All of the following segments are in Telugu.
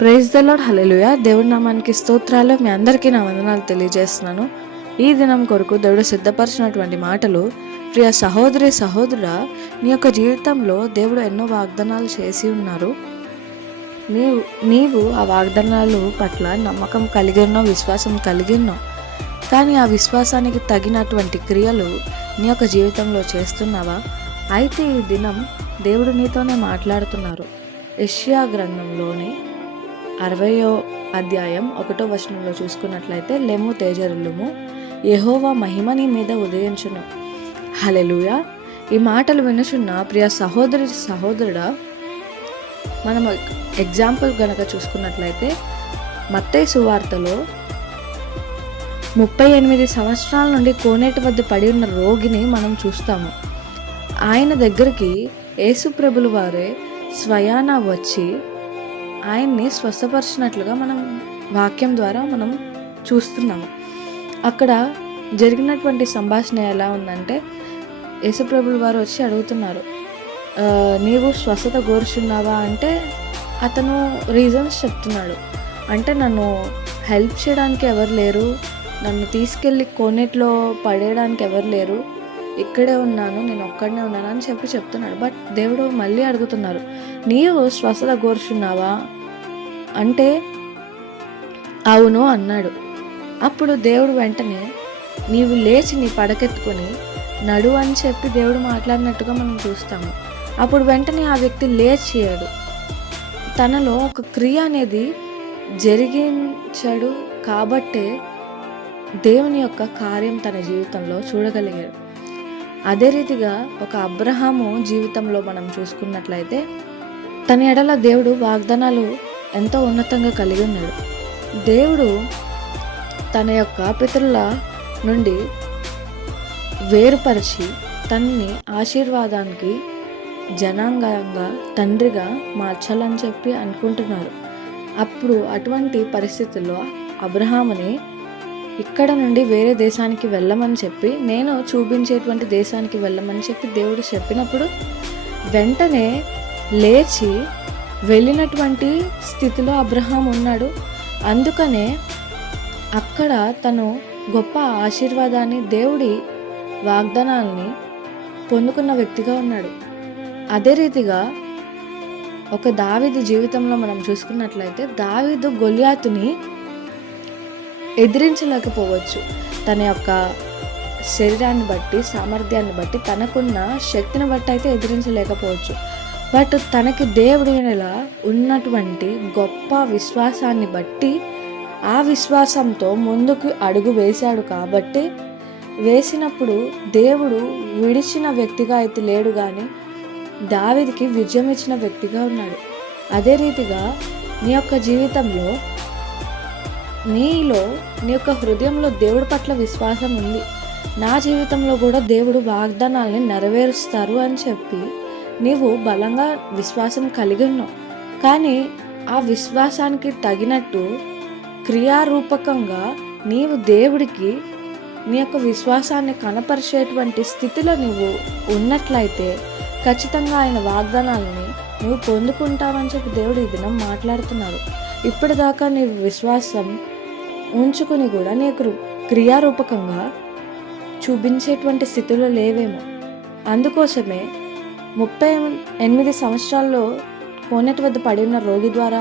Praise the lord. హల్లెలూయా. దేవుడి నామానికి స్తోత్రాలు. మీ అందరికీ నా వందనాలు తెలియజేస్తున్నాను. ఈ దినం కొరకు దేవుడు సిద్ధపరిచినటువంటి మాటలు, ప్రియ సహోదరి సహోదరుడా, నీ యొక్క జీవితంలో దేవుడు ఎన్నో వాగ్దానాలు చేసి ఉన్నారు. నీవు ఆ వాగ్దానాలు పట్ల నమ్మకం కలిగి ఉన్నావు, విశ్వాసం కలిగి ఉన్నావు. కానీ ఆ విశ్వాసానికి తగినటువంటి క్రియలు నీ యొక్క జీవితంలో చేస్తున్నావా? అయితే ఈ దినం దేవుడు నీతోనే మాట్లాడుతున్నారు. యెషయా గ్రంథంలోని 60వ అధ్యాయం 1వ వచనంలో చూసుకున్నట్లయితే, లెమ్ము తేజరిల్లుము, యెహోవా మహిమ నీ మీద ఉదయించును. హల్లెలూయా. ఈ మాటలు వినుచున్న ప్రియ సహోదరి సహోదరుడా, మనం ఎగ్జాంపుల్ గనక చూసుకున్నట్లయితే మత్తయి సువార్తలో 38 సంవత్సరాల నుండి కోనేటి వద్ద పడి ఉన్న రోగిని మనం చూస్తాము. ఆయన దగ్గరికి యేసుప్రభులు వారే స్వయాన వచ్చి ఆయన్ని స్వస్థపరిచినట్లుగా మనం వాక్యం ద్వారా మనం చూస్తున్నాము. అక్కడ జరిగినటువంటి సంభాషణ ఎలా ఉందంటే, యేసుప్రభుల వారు వచ్చి అడుగుతున్నారు, నీవు స్వస్థత కోరుచున్నావా అంటే అతను రీజన్స్ చెప్తున్నాడు. అంటే నన్ను హెల్ప్ చేయడానికి ఎవరు లేరు, నన్ను తీసుకెళ్ళి కోనేట్లో పడేయడానికి ఎవరు లేరు, ఇక్కడే ఉన్నాను, నేను ఒక్కడనే ఉన్నాను అని చెప్తున్నాడు. బట్ దేవుడు మళ్ళీ అడుగుతున్నారు, నీవు స్వస్థత కోరుచున్నావా అంటే అవును అన్నాడు. అప్పుడు దేవుడు వెంటనే నీవు లేచి నీ పడకెత్తుకొని నడు అని చెప్పి దేవుడు మాట్లాడినట్టుగా మనం చూస్తాము. అప్పుడు వెంటనే ఆ వ్యక్తి లేచాడు. తనలో ఒక క్రియ అనేది జరిగించాడు కాబట్టే దేవుని యొక్క కార్యం తన జీవితంలో చూడగలిగాడు. అదే రీతిగా ఒక అబ్రహాము జీవితంలో మనం చూసుకున్నట్లయితే తన ఎడల దేవుడు వాగ్దానాలు ఎంతో ఉన్నతంగా కలిగి ఉన్నాడు. దేవుడు తన యొక్క పితరుల నుండి వేరుపరిచి తనని ఆశీర్వాదానికి జనాంగంగా తండ్రిగా మార్చాలని చెప్పి అనుకుంటున్నారు. అప్పుడు అటువంటి పరిస్థితుల్లో అబ్రహాముని ఇక్కడ నుండి వేరే దేశానికి వెళ్ళమని చెప్పి, నేను చూపించేటువంటి దేశానికి వెళ్ళమని చెప్పి దేవుడు చెప్పినప్పుడు వెంటనే లేచి వెళ్ళినటువంటి స్థితిలో అబ్రహాం ఉన్నాడు. అందుకనే అక్కడ తను గొప్ప ఆశీర్వాదాన్ని, దేవుడి వాగ్దానాల్ని పొందుకున్న వ్యక్తిగా ఉన్నాడు. అదే రీతిగా ఒక దావీదు జీవితంలో మనం చూసుకున్నట్లయితే, దావీదు గొలియాతుని ఎదిరించలేకపోవచ్చు. తన యొక్క శరీరాన్ని బట్టి, సామర్థ్యాన్ని బట్టి, తనకున్న శక్తిని బట్టి అయితే ఎదిరించలేకపోవచ్చు. బట్ తనకి దేవుడి మీద ఉన్నటువంటి గొప్ప విశ్వాసాన్ని బట్టి, ఆ విశ్వాసంతో ముందుకు అడుగు వేశాడు. కాబట్టి వేసినప్పుడు దేవుడు విడిచిన వ్యక్తిగా అయితే లేడు, కానీ దావీదుకి విజయం ఇచ్చిన వ్యక్తిగా ఉన్నాడు. అదే రీతిగా నీ యొక్క జీవితంలో, నీలో, నీ యొక్క హృదయంలో దేవుడి పట్ల విశ్వాసం ఉంది, నా జీవితంలో కూడా దేవుడు వాగ్దానాల్ని నెరవేరుస్తారు అని చెప్పి నీవు బలంగా విశ్వాసం కలిగి ఉన్నావు. కానీ ఆ విశ్వాసానికి తగినట్టు క్రియారూపకంగా నీవు దేవుడికి నీ యొక్క విశ్వాసాన్ని కనపరిచేటువంటి స్థితిలో నువ్వు ఉన్నట్లయితే ఖచ్చితంగా ఆయన వాగ్దానాలని నువ్వు పొందుకుంటావని చెప్పి దేవుడు ఈ దినం మాట్లాడుతున్నారు. ఇప్పటిదాకా నీవు విశ్వాసం ఉంచుకుని కూడా నీకు క్రియారూపకంగా చూపించేటువంటి స్థితిలో లేవేమో. అందుకోసమే 38 సంవత్సరాల్లో కోనేటి వద్ద పడి ఉన్న రోగి ద్వారా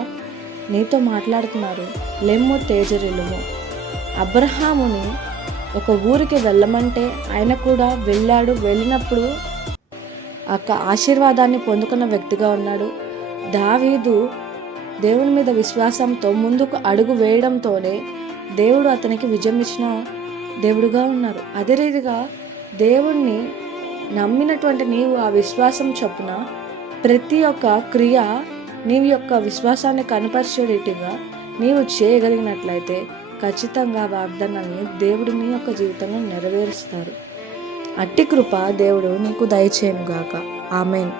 నీతో మాట్లాడుతున్నారు, లెమ్ము తేజరిల్లుము. అబ్రహాముని ఒక ఊరికి వెళ్ళమంటే ఆయన కూడా వెళ్ళాడు. వెళ్ళినప్పుడు ఆ ఆశీర్వాదాన్ని పొందుకున్న వ్యక్తిగా ఉన్నాడు. దావీదు దేవుని మీద విశ్వాసంతో ముందుకు అడుగు వేయడంతోనే దేవుడు అతనికి విజయం ఇచ్చిన దేవుడుగా ఉన్నారు. అదే రీతిగా దేవుణ్ణి నమ్మినటువంటి నీవు ఆ విశ్వాసం చొప్పున ప్రతి ఒక్క క్రియ నీవి యొక్క విశ్వాసాన్ని కనపరిచేటిగా నీవు చేయగలిగినట్లయితే ఖచ్చితంగా వాగ్దానాన్ని దేవుడు నీ యొక్క జీవితంలో నెరవేరుస్తారు. అట్టి కృప దేవుడు నీకు దయచేయునుగాక. ఆమేన్.